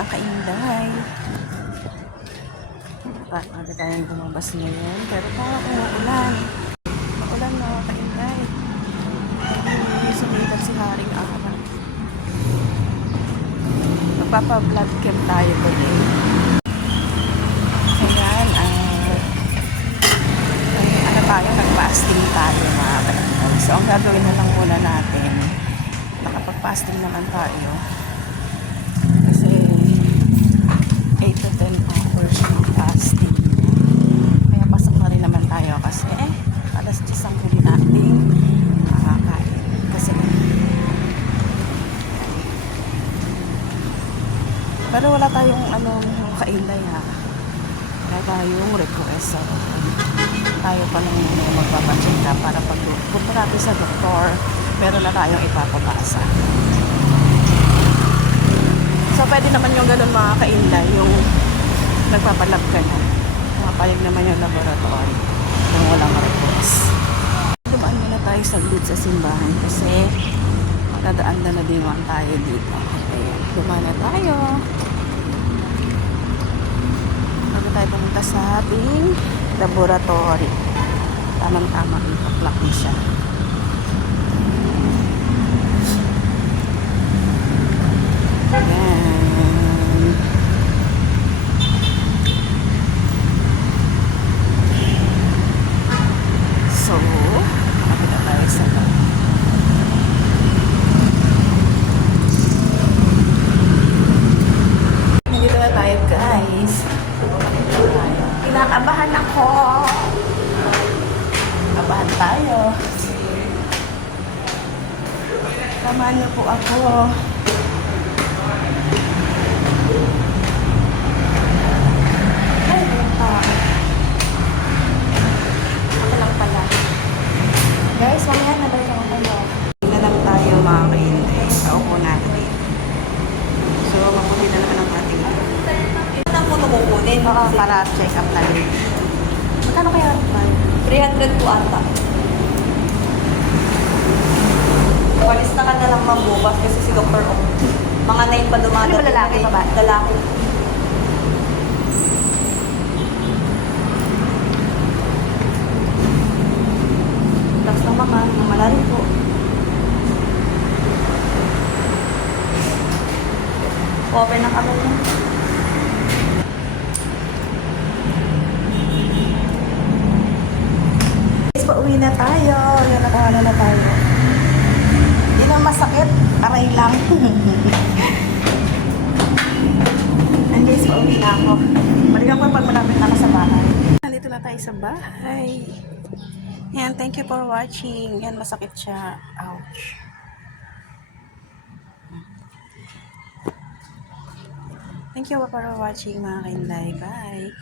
mga kainday. Pagka tayong bumabas ngayon. Pero parang umuulan. Maulan mga kainday. Hindi sumikat si Haring Araw. Magpapa-blood chem tayo today. Ayan, ano tayo, nag-fasting tayo mga kainday. So, ang gagawin na lang muna natin, nakapag-fasting naman tayo. Kasi 8 to 10 hours ng fasting. Kaya pasok na rin naman tayo kasi alas 10 ang huli natin makakain. Kasi pero wala tayong kailay ha. Wala tayong request. So, tayo pa lang magpapacheck na para pagpunta natin sa doktor, meron na tayong ipapabasa. So, pwede naman yung ganun mga kainday, yung nagpapalab ka na. Mapayag naman yung laboratory kung walang request. Dumaan muna tayo saglit sa simbahan kasi nadaan na din tayo dito. Ayan, dumaan na tayo. Bago tayo pumunta sa ating laboratory. Tamang-tama, ipaplak na siya. Ayan. So, makapit na tayo sa nandito na tayo guys. Kinakabahan ako. Kabahan tayo. Samahan niyo po ako. Ay, ako lang pala. Guys, mamaya na daw ako kayo. Na lang tayo mga kainday. Kaupo natin. So, mabuti na naman ang ating Ano po tumukunin? para check up na rin. Magkano kaya tayo? 300 po ata. Walis na ka na lang magbukas kasi si Dr. Ong. Mga 9 pa dumadating. Ano ba, lalaki pa ba? Lalaki. Relax lang maka. Mamala rin po. Open na kami niya. Pauwi na tayo. Yan, nakahala na tayo. Hindi na masakit. Aray lang. And guys, pauwi na ako. Balikan ko pag malapit na ako sa bahay. Nandito na tayo sa bahay. Yan, thank you for watching. Yan, masakit siya. Ouch. Thank you for watching mga kainday. Bye.